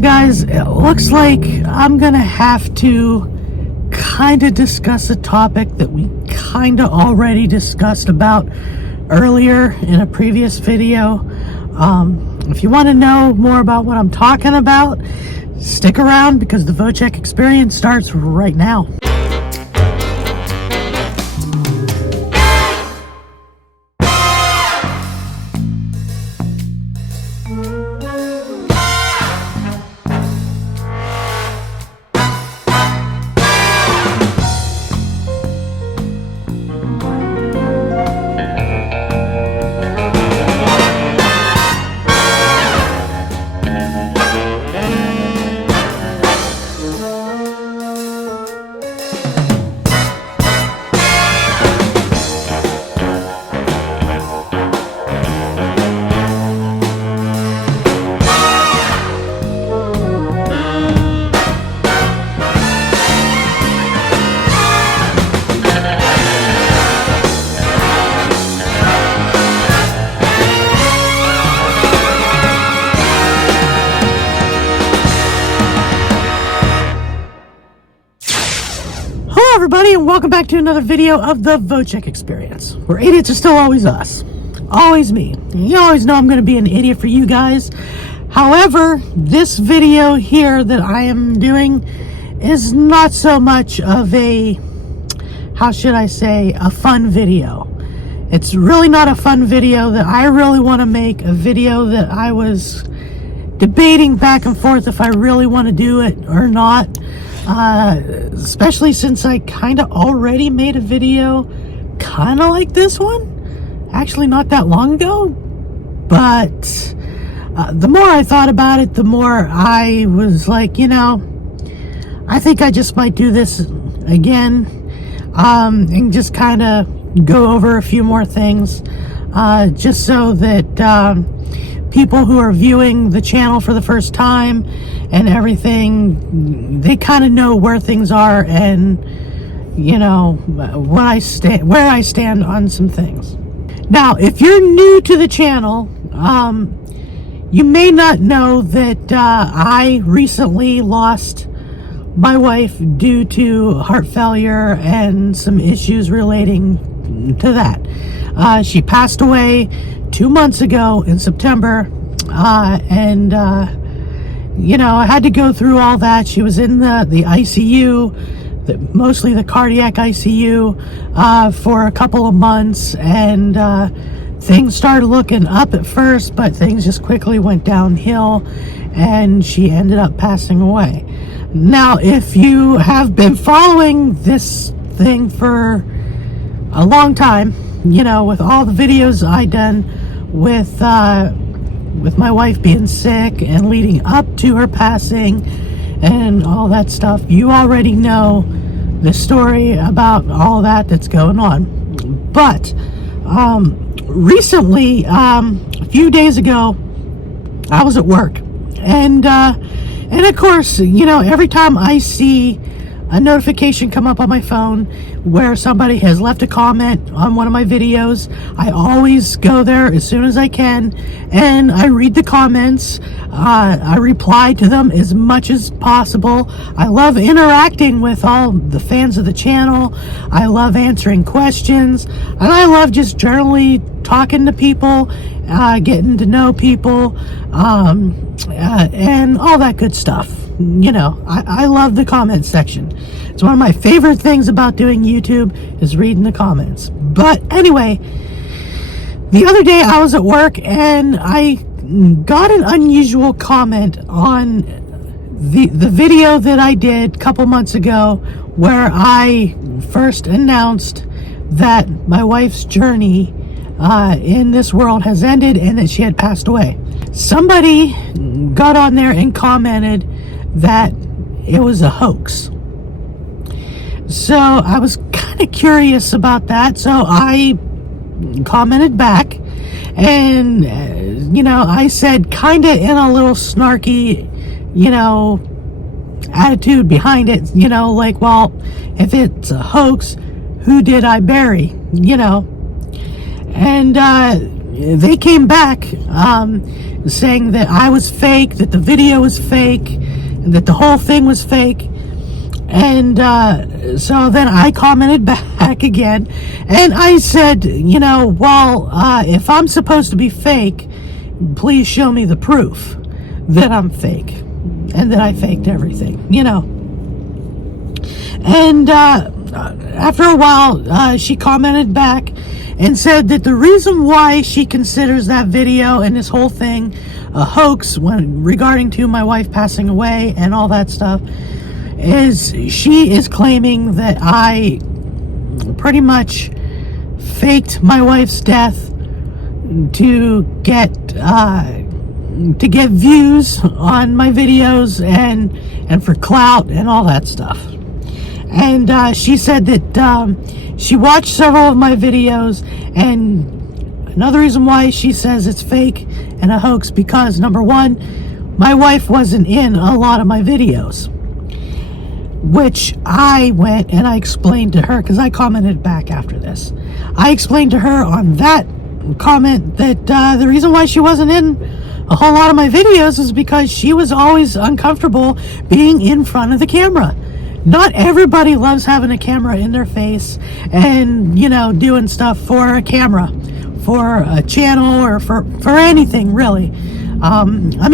Well, guys, it looks like I'm gonna have to kind of discuss a topic that we kind of already discussed about earlier in a previous video. If you want to know more about what I'm talking about, stick around because the Vochek experience starts right now. Everybody, and welcome back to another video of the Vochek experience, where idiots are still always us, always me. You always know I'm going to be an idiot for you guys. However, this video here that I am doing is not so much of a, how should I say, a fun video. It's really not a fun video that I really want to make, a video that I was debating back and forth if I really want to do it or not. Especially since I kind of already made a video kind of like this one, actually not that long ago, but the more I thought about it, the more I was like, you know, I think I just might do this again, and just kind of go over a few more things, just so that people who are viewing the channel for the first time and everything, they kind of know where things are and, you know, where I stand on some things. Now, if you're new to the channel, you may not know that I recently lost my wife due to heart failure and some issues relating to that. She passed away 2 months ago in September, and you know, I had to go through all that. She was in the ICU, mostly the cardiac ICU, for a couple of months, and things started looking up at first, but things just quickly went downhill, and she ended up passing away. Now, if you have been following this thing for a long time, you know, with all the videos I done with my wife being sick and leading up to her passing and all that stuff, you already know the story about all that's going on. But recently, a few days ago, I was at work, and of course, you know, every time I see a notification come up on my phone where somebody has left a comment on one of my videos, I always go there as soon as I can and I read the comments. I reply to them as much as possible. I love interacting with all the fans of the channel. I love answering questions, and I love just generally talking to people, getting to know people, and all that good stuff. You know, I love the comment section. It's one of my favorite things about doing YouTube is reading the comments. But anyway, the other day I was at work and I got an unusual comment on the video that I did a couple months ago, where I first announced that my wife's journey in this world has ended and that she had passed away. Somebody got on there and commented that it was a hoax. So I was kind of curious about that, so I commented back, and you know, I said, kind of in a little snarky, you know, attitude behind it, you know, like, well, if it's a hoax, who did I bury, you know? And they came back saying that I was fake, that the video was fake, and that the whole thing was fake. And so then I commented back again, and I said, well, if I'm supposed to be fake, please show me the proof that I'm fake and that I faked everything, And after a while, she commented back and said that the reason why she considers that video and this whole thing a hoax regarding to my wife passing away and all that stuff is she is claiming that I pretty much faked my wife's death to get views on my videos and for clout and all that stuff. And she said that she watched several of my videos, and another reason why she says it's fake and a hoax because, number one, my wife wasn't in a lot of my videos, which I went and I explained to her, because I commented back after this. I explained to her on that comment that the reason why she wasn't in a whole lot of my videos is because she was always uncomfortable being in front of the camera. Not everybody loves having a camera in their face and, doing stuff for a camera, for a channel, or for anything, really.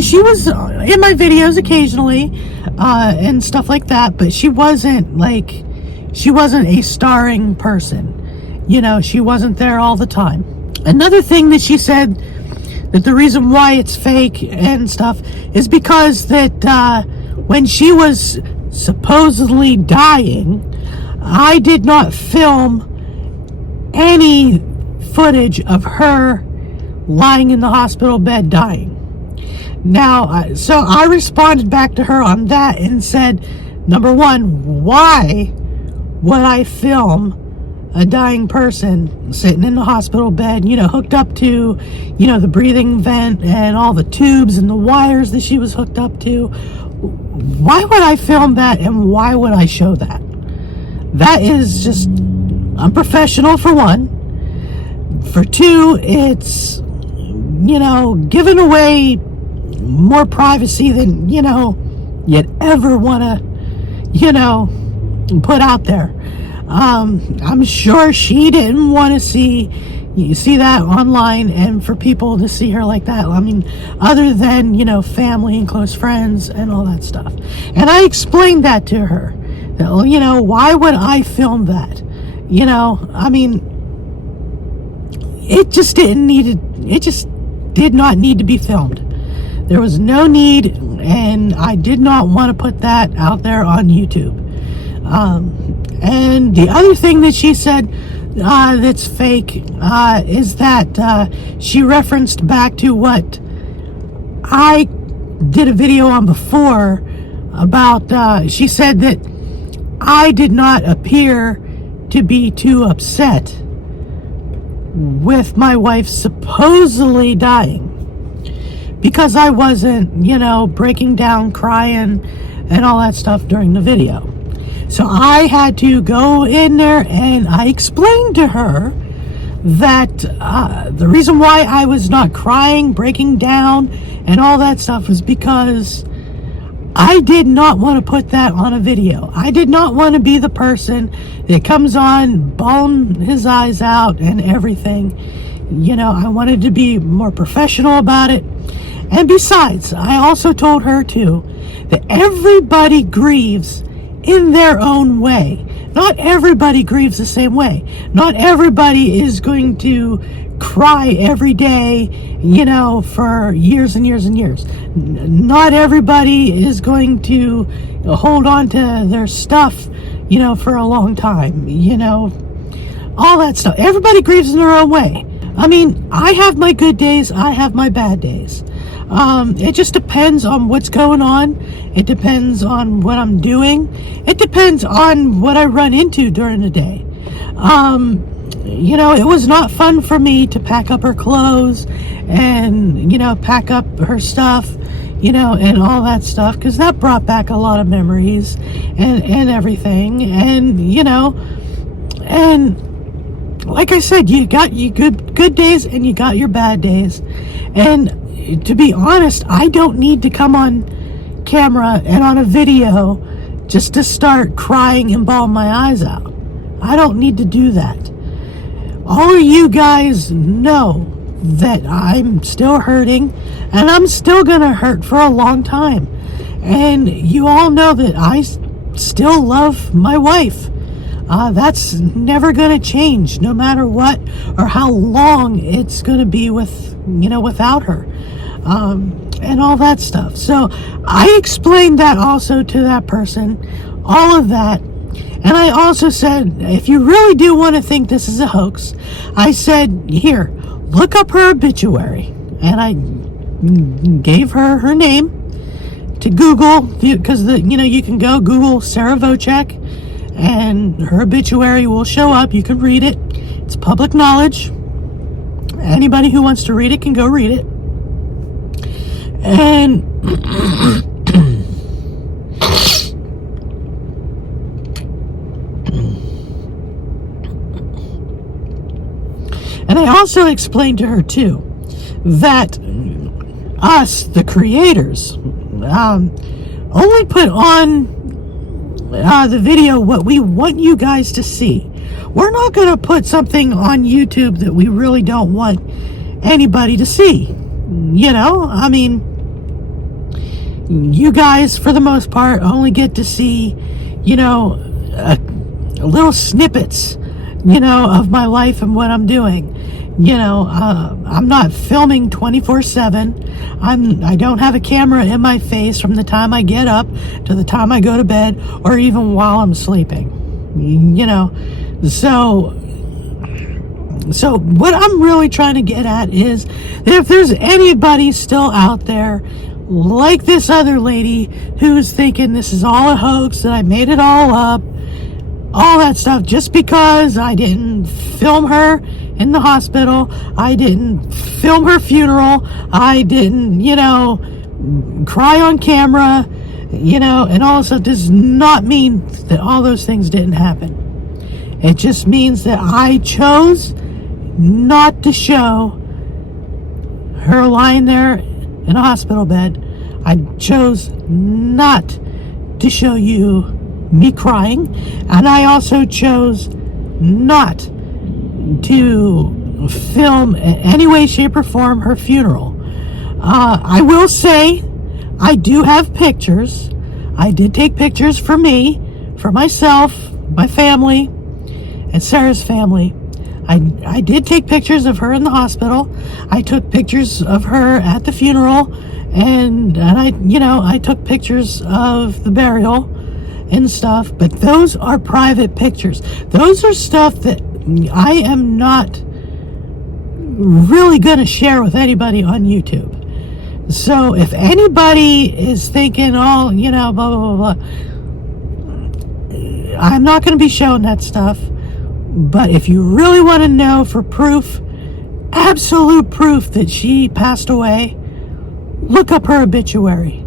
She was in my videos occasionally and stuff like that, but she wasn't a starring person. She wasn't there all the time. Another thing that she said, that the reason why it's fake and stuff is because that when she was supposedly dying, I did not film any footage of her lying in the hospital bed dying. Now, so I responded back to her on that and said, number one, why would I film a dying person sitting in the hospital bed, hooked up to, the breathing vent and all the tubes and the wires that she was hooked up to? Why would I film that, and why would I show that? That is just unprofessional, for one. For two, it's, giving away more privacy than, you'd ever want to, put out there. I'm sure she didn't want to see that online, and for people to see her like that. Other than, family and close friends and all that stuff. And I explained that to her. That, why would I film that? It just did not need to be filmed. There was no need, and I did not want to put that out there on YouTube. And the other thing that she said that's fake is that she referenced back to what I did a video on before about, she said that I did not appear to be too upset with my wife supposedly dying, because I wasn't, breaking down, crying, and all that stuff during the video. So I had to go in there and I explained to her that the reason why I was not crying, breaking down, and all that stuff was because I did not want to put that on a video. I did not want to be the person that comes on bawling his eyes out and everything. I wanted to be more professional about it. And besides, I also told her too that everybody grieves in their own way. Not everybody grieves the same way. Not everybody is going to cry every day, for years and years and years. Not everybody is going to hold on to their stuff, for a long time, all that stuff. Everybody grieves in their own way. I have my good days, I have my bad days. It just depends on what's going on. It depends on what I'm doing. It depends on what I run into during the day. It was not fun for me to pack up her clothes and, pack up her stuff, and all that stuff, because that brought back a lot of memories and everything. And, and like I said, you got your good days and you got your bad days. And to be honest, I don't need to come on camera and on a video just to start crying and bawling my eyes out. I don't need to do that. All of you guys know that I'm still hurting, and I'm still gonna hurt for a long time. And you all know that I still love my wife. That's never gonna change, no matter what or how long it's gonna be without her, and all that stuff. So I explained that also to that person, all of that. And I also said, if you really do want to think this is a hoax, I said, here, look up her obituary. And I gave her name to Google, because you can go Google Sarah Vochek, and her obituary will show up. You can read it. It's public knowledge. Anybody who wants to read it can go read it. And and I also explained to her too that us, the creators, only put on the video what we want you guys to see. We're not going to put something on YouTube that we really don't want anybody to see. I mean, you guys, for the most part, only get to see, little snippets, of my life and what I'm doing. I'm not filming 24/7. I don't have a camera in my face from the time I get up to the time I go to bed, or even while I'm sleeping. So what I'm really trying to get at is that if there's anybody still out there like this other lady who's thinking this is all a hoax, that I made it all up, all that stuff, just because I didn't film her in the hospital, I didn't film her funeral, I didn't, cry on camera, and all that stuff, does not mean that all those things didn't happen. It just means that I chose not to show her lying there in a hospital bed. I chose not to show you me crying, and I also chose not to film in any way, shape, or form her funeral. I will say I do have pictures. I did take pictures for me, for myself, my family, and Sarah's family. I did take pictures of her in the hospital. I took pictures of her at the funeral, and I took pictures of the burial and stuff, but those are private pictures. Those are stuff that I am not really going to share with anybody on YouTube. So if anybody is thinking, blah, blah, blah, blah, I'm not going to be showing that stuff. But if you really want to know for proof, absolute proof that she passed away, look up her obituary.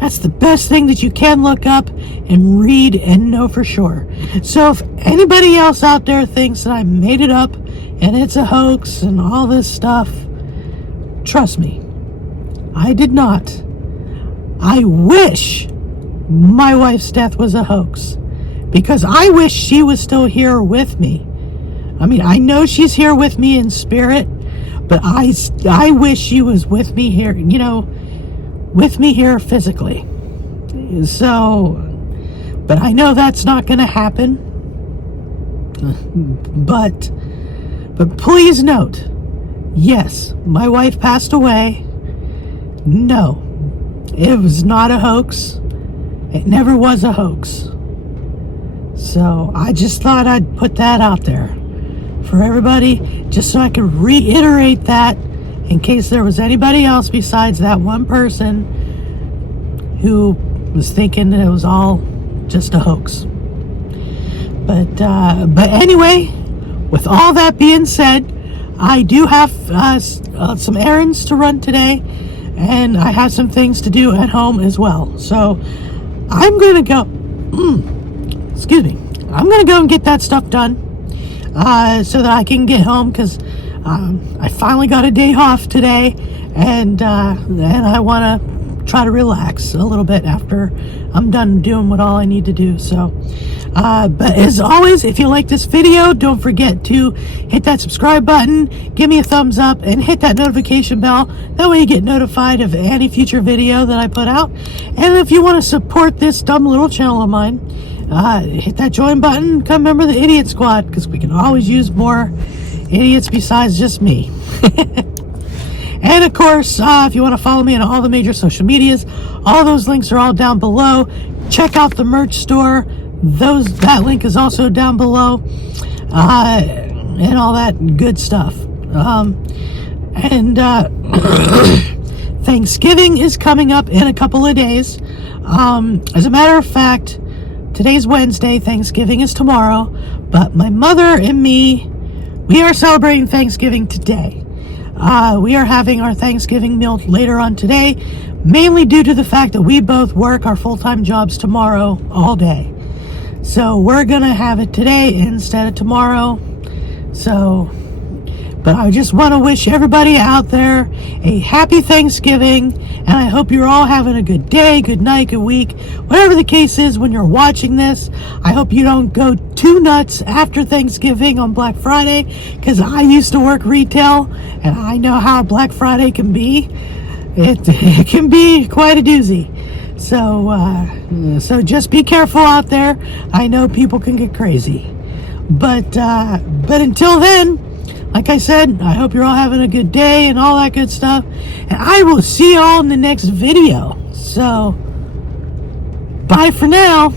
That's the best thing that you can look up and read and know for sure. So if anybody else out there thinks that I made it up and it's a hoax and all this stuff, trust me, I did not. I wish my wife's death was a hoax, because I wish she was still here with me. I mean, I know she's here with me in spirit, but I wish she was with me here, with me here physically. So, but I know that's not going to happen. But please note, yes, my wife passed away. No, it was not a hoax. It never was a hoax. So I just thought I'd put that out there for everybody, just so I could reiterate that in case there was anybody else besides that one person who was thinking that it was all just a hoax. But anyway, with all that being said, I do have some errands to run today, and I have some things to do at home as well. So I'm going to go, I'm going to go and get that stuff done. so that I can get home, because I finally got a day off today, and I want to try to relax a little bit after I'm done doing what all I need to do. So, but as always, if you like this video, don't forget to hit that subscribe button, give me a thumbs up, and hit that notification bell. That way you get notified of any future video that I put out. And if you want to support this dumb little channel of mine, hit that join button, come member the Idiot Squad, because we can always use more idiots besides just me. And of course, if you want to follow me on all the major social medias, all those links are all down below. Check out the merch store. That link is also down below, and all that good stuff. Thanksgiving is coming up in a couple of days. As a matter of fact, today's Wednesday, Thanksgiving is tomorrow, but my mother and me, we are celebrating Thanksgiving today. We are having our Thanksgiving meal later on today, mainly due to the fact that we both work our full-time jobs tomorrow all day. So we're gonna have it today instead of tomorrow. But I just want to wish everybody out there a happy Thanksgiving, and I hope you're all having a good day, good night, good week, whatever the case is when you're watching this. I hope you don't go too nuts after Thanksgiving on Black Friday, because I used to work retail, and I know how Black Friday can be. It can be quite a doozy. So just be careful out there. I know people can get crazy. But until then, like I said, I hope you're all having a good day and all that good stuff. And I will see you all in the next video. So, bye for now.